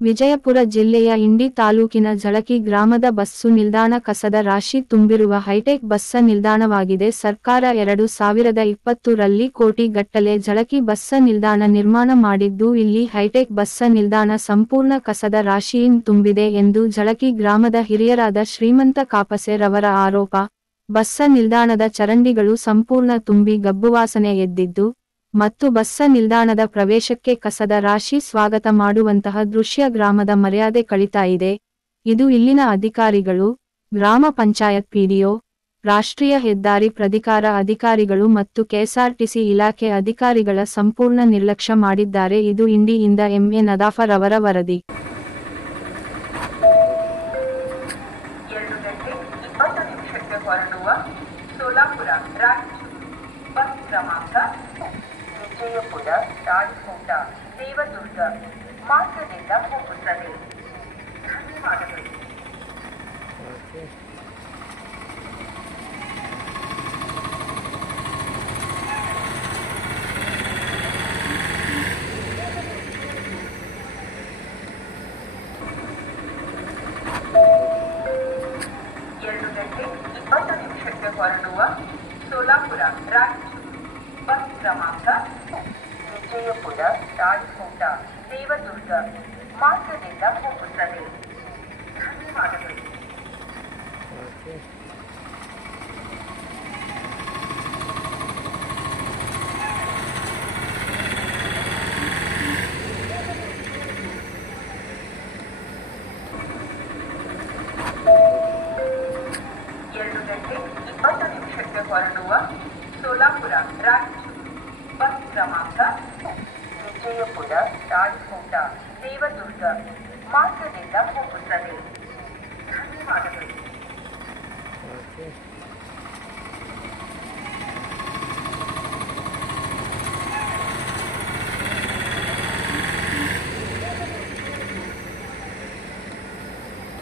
ವಿಜಯಪುರ ಜಿಲ್ಲೆಯ ಇಂಡಿ ತಾಲೂಕಿನ ಝಳಕಿ ಗ್ರಾಮದ ಬಸ್ಸು ನಿಲ್ದಾಣ ಕಸದ ರಾಶಿ ತುಂಬಿರುವ ಹೈಟೆಕ್ ಬಸ್ಸ ನಿಲ್ದಾಣವಾಗಿದೆ. ಸರ್ಕಾರ 2020ರಲ್ಲಿ ಕೋಟಿ ಗಟ್ಟಲೆ ಝಳಕಿ ಬಸ್ಸ ನಿಲ್ದಾಣ ನಿರ್ಮಾಣ ಮಾಡಿದ್ದು, ಇಲ್ಲಿ ಹೈಟೆಕ್ ಬಸ್ಸ ನಿಲ್ದಾಣ ಸಂಪೂರ್ಣ ಕಸದ ರಾಶಿಯಿಂದ ತುಂಬಿದೆ ಎಂದು ಝಳಕಿ ಗ್ರಾಮದ ಹಿರಿಯರಾದ ಶ್ರೀಮಂತ ಕಾಪಸೆ ರವರ ಆರೋಪ. ಬಸ್ಸ ನಿಲ್ದಾಣದ ಚರಂಡಿಗಳು ಸಂಪೂರ್ಣ ತುಂಬಿ ಗಬ್ಬುವಾಸನೆ ಎದ್ದಿದ್ದು ಮತ್ತು ಬಸ್ಸ ನಿಲ್ದಾಣದ ಪ್ರವೇಶಕ್ಕೆ ಕಸದ ರಾಶಿ ಸ್ವಾಗತ ಮಾಡುವಂತಹ ದೃಶ್ಯ ಗ್ರಾಮದ ಮರ್ಯಾದೆ ಕಳೀತಾ ಇದೆ. ಇದು ಇಲ್ಲಿನ ಅಧಿಕಾರಿಗಳು, ಗ್ರಾಮ ಪಂಚಾಯತ್ ಪಿಡಿಒ, ರಾಷ್ಟ್ರೀಯ ಹೆದ್ದಾರಿ ಪ್ರಾಧಿಕಾರ ಅಧಿಕಾರಿಗಳು ಮತ್ತು ಕೆಎಸ್ಆರ್ಟಿಸಿ ಇಲಾಖೆ ಅಧಿಕಾರಿಗಳ ಸಂಪೂರ್ಣ ನಿರ್ಲಕ್ಷ್ಯ ಮಾಡಿದ್ದಾರೆ. ಇದು ಇಂಡಿಯಿಂದ ಎಂ.ಎ. ನದಾಫರ್ ಅವರ ವರದಿ. 2:20 ಹೊರಡುವ ಸೋಲಾಪುರ ಬಸ್ ಕ್ರಮಾಂಕ ವಿಜಯಪುರ ತಾಳ್ಕೋಟ ದೇವದುರ್ಗ ಮಾರ್ಗದಿಂದ ಹೋಗುತ್ತದೆ. ಧನ್ಯವಾದಗಳು. ಹೊರಡುವ ಸೋಲಾಪುರ ಬಸ್ ಕ್ರಮಾಂಕ ವಿಜಯಪುರ ತಾಳ್ಕೋಟ ದೇವದುರ್ಗ ಮಾರ್ಗದಿಂದ ಹೋಗುತ್ತದೆ. ಧನ್ಯವಾದಗಳು. ಹೊರಡುವ ಸೋಲಾಪುರ ಬಸ್ ಕ್ರಮಾಂಕ ವಿಜಯಪುರ ತಾಳ್ಕೋಟ ದೇವದುರ್ಗ ಮಾರ್ಗದಿಂದ ಹೋಗುತ್ತದೆ. ಧನ್ಯವಾದಗಳು.